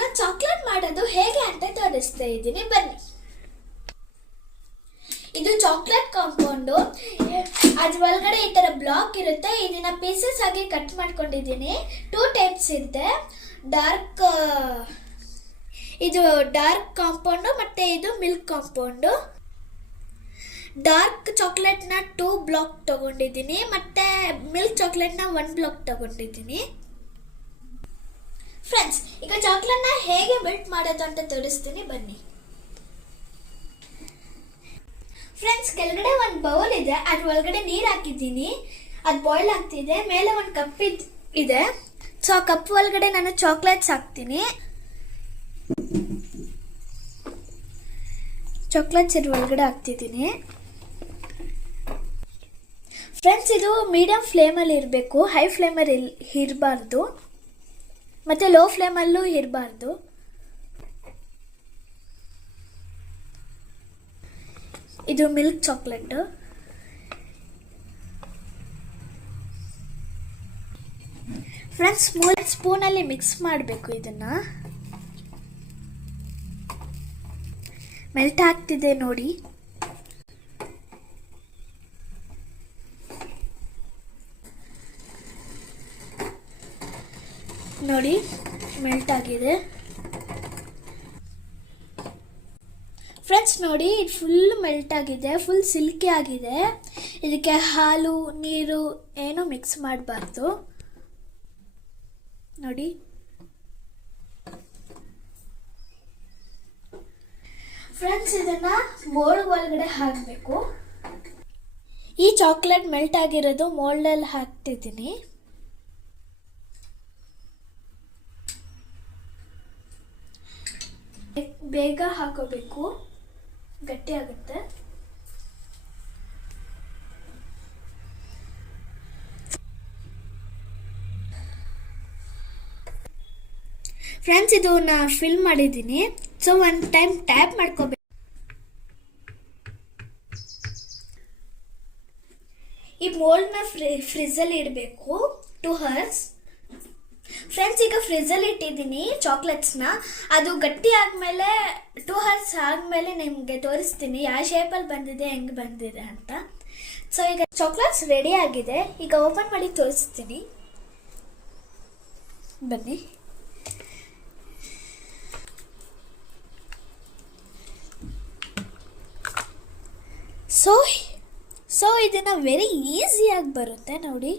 ನಾನು ಚಾಕ್ಲೇಟ್ ಮಾಡೋದು ಹೇಗೆ ಅಂತ ತೋರಿಸ್ತಾ ಇದ್ದೀನಿ, ಬನ್ನಿ. ಇದು ಚಾಕ್ಲೇಟ್ ಕಾಂಪೌಂಡು. ಅದ್ರ ಒಳಗಡೆ ಈ ತರ ಬ್ಲಾಕ್ ಇರುತ್ತೆ. ಇದನ್ನ ಪೀಸಸ್ ಆಗಿ ಕಟ್ ಮಾಡ್ಕೊಂಡಿದ್ದೀನಿ. 2 ಟೈಪ್ಸ್ ಇದೆ. ಇದು ಡಾರ್ಕ್ ಕಾಂಪೌಂಡು ಮತ್ತೆ ಇದು ಮಿಲ್ಕ್ ಕಾಂಪೌಂಡು. ಡಾರ್ಕ್ ಚಾಕ್ಲೇಟ್ನ 2 ಬ್ಲಾಕ್ ತಗೊಂಡಿದ್ದೀನಿ, ಮತ್ತೆ ಮಿಲ್ಕ್ ಚಾಕ್ಲೇಟ್ನ 1 ಬ್ಲಾಕ್ ತಗೊಂಡಿದ್ದೀನಿ. ಫ್ರೆಂಡ್ಸ್, ಈಗ ಚಾಕ್ಲೇಟ್ನ ಹೇಗೆ ಮೆಲ್ಟ್ ಮಾಡೋದು ಅಂತ ತೋರಿಸ್ತೀನಿ, ಬನ್ನಿ. ಫ್ರೆಂಡ್ಸ್, ಕೆಳಗಡೆ ಒಂದು ಬೌಲ್ ಇದೆ, ಅದ್ರ ಒಳಗಡೆ ನೀರು ಹಾಕಿದ್ದೀನಿ. ಅದು ಬಾಯ್ಲ್ ಆಗ್ತಿದೆ. ಮೇಲೆ ಒಂದು ಕಪ್ ಇದೆ. ಸೊ ಆ ಕಪ್ ಒಳಗಡೆ ನಾನು ಚಾಕ್ಲೇಟ್ಸ್ ಹಾಕ್ತೀನಿ. ಚಾಕ್ಲೇಟ್ಸ್ ಇದ್ರ ಒಳಗಡೆ ಹಾಕ್ತಿದ್ದೀನಿ. ಫ್ರೆಂಡ್ಸ್, ಇದು ಮೀಡಿಯಂ ಫ್ಲೇಮಲ್ಲಿ ಇರಬೇಕು, ಹೈ ಫ್ಲೇಮಲ್ಲಿ ಇರಬಾರ್ದು, ಮತ್ತು ಲೋ ಫ್ಲೇಮಲ್ಲೂ ಇರಬಾರ್ದು. ಇದು ಮಿಲ್ಕ್ ಚಾಕ್ಲೇಟು. ಫ್ರೆಂಡ್ಸ್, 3 ಸ್ಪೂನಲ್ಲಿ ಮಿಕ್ಸ್ ಮಾಡಬೇಕು. ಇದನ್ನು ಮೆಲ್ಟ್ ಆಗ್ತಿದೆ ನೋಡಿ. ನೋಡಿ, ಮೆಲ್ಟ್ ಆಗಿದೆ. ಫ್ರೆಂಡ್ಸ್, ನೋಡಿ, ಇದು ಫುಲ್ ಮೆಲ್ಟ್ ಆಗಿದೆ, ಫುಲ್ ಸಿಲ್ಕಿ ಆಗಿದೆ. ಇದಕ್ಕೆ ಹಾಲು ನೀರು ಏನೂ ಮಿಕ್ಸ್ ಮಾಡಬಾರ್ದು. ನೋಡಿ, ಫ್ರೆಂಡ್ಸ್, ಇದನ್ನ ಮೋಲ್ಡ್ ಒಳಗಡೆ ಹಾಕಬೇಕು. ಈ ಚಾಕ್ಲೇಟ್ ಮೆಲ್ಟ್ ಆಗಿರೋದು ಮೋಲ್ಡಲ್ಲಿ ಹಾಕ್ತಿದ್ದೀನಿ. ಬೇಗ ಹಾಕೋಬೇಕು, ಗಟ್ಟಿ ಆಗುತ್ತೆ. ಫ್ರೆಂಡ್ಸ್, ಇದು ನಾ ಫಿಲ್ ಮಾಡಿದ್ದೀನಿ. ಸೊ ಒಂದು ಟೈಮ್ ಟ್ಯಾಪ್ ಮಾಡ್ಕೋಬೇಕು. ಈ ಮೋಲ್ಡ್ನ ಫ್ರಿಜ್ಜಲ್ಲಿ ಇಡಬೇಕು 2 hours. ಫ್ರೆಂಡ್ಸ್, ಈಗ ಫ್ರಿಜ್ಜಲ್ಲಿ ಇಟ್ಟಿದ್ದೀನಿ ಚಾಕ್ಲೇಟ್ಸ್ನ. ಅದು ಗಟ್ಟಿ ಆದಮೇಲೆ 2 hours ಆದಮೇಲೆ ನಿಮಗೆ ತೋರಿಸ್ತೀನಿ ಯಾವ ಶೇಪಲ್ಲಿ ಬಂದಿದೆ, ಹೆಂಗೆ ಬಂದಿದೆ ಅಂತ. ಸೊ ಈಗ ಚಾಕ್ಲೇಟ್ಸ್ ರೆಡಿ ಆಗಿದೆ. ಈಗ ಓಪನ್ ಮಾಡಿ ತೋರಿಸ್ತೀನಿ, ಬನ್ನಿ. ಸೊ ಇದನ್ನು ವೆರಿ ಈಸಿಯಾಗಿ ಬರುತ್ತೆ ನೋಡಿ.